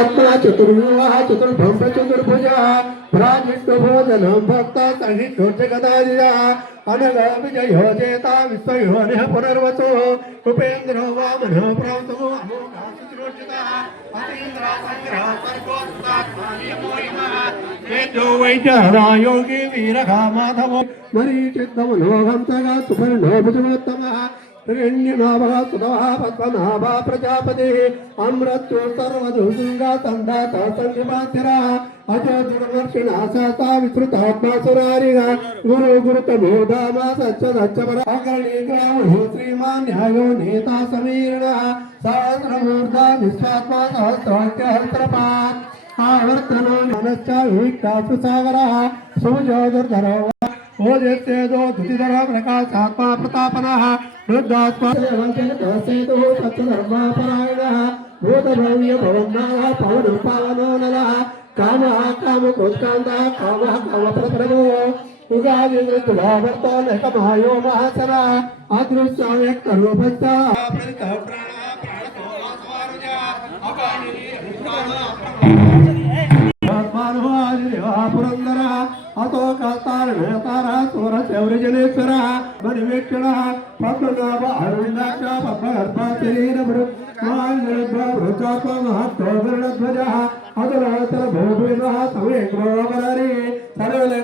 चतुरात्मा चतुर्व्यूह चतुर्भुज चतुर्भुजा प्राजिष्टभोजनं भक्ता सहिष्णुर्जगदादिजा अनग विजयो चेता विश्वयोनिः पुनर्वसु उपेन्द्रो वामनः प्रवसो अमोघासुरोचितः अतीन्द्रा संग्रह सर्गोत्तात्मानियमो इमः तेजो वैद्यहरा योगी वीरघा माधवो मरीचित्तमनोहं तगा सुपर्णो भुजमोत्तमः हिरण्यनाभः सुतः पद्मनाभः प्रजापतिः अमृत्यो सर्वदुर्गा तन्दाता संघमाध्यरः अजोतिर्वर्षिणा सहसा विस्तृतात्मा सुरारिः गुरु गुरुतमो धामा सच्चदच्चपर अग्रणीग्रामो श्रीमान् न्यायो नेता समीरणः सहस्रमूर्धा विश्वात्मा सहस्रवाक्यहस्त्रपात् आवर्तनो मनश्च विक्रासु सागरः सुजोदर्धरो ओजस्तेजो धुतिधर प्रकाशात्मा प्रतापनः रुद्रात्मा सेतुः सत्यधर्मापरायणः भूतभव्य भवन्नाः पवनो पावनो नलः कामः कामक्रोधकान्तः कामः कामप्रभो उगादिर्तुलावर्तो नकमहायो महासनः अदृश्यव्यक्तरूपश्च प्रतितः प्राणः प्राणतो वासवारुजः पुरंदरः अतो कातारणतारः सूरशौर्यजनेश्वरः मणिवेक्षणः पद्मनाभ अरविन्दाक्ष पद्मगर्भशरीरभृत्मान्यभृत्वात्महत्तो गरुडध्वजः अधुरातर भूभेदः समेग्रो वररे सर्वलक्ष्य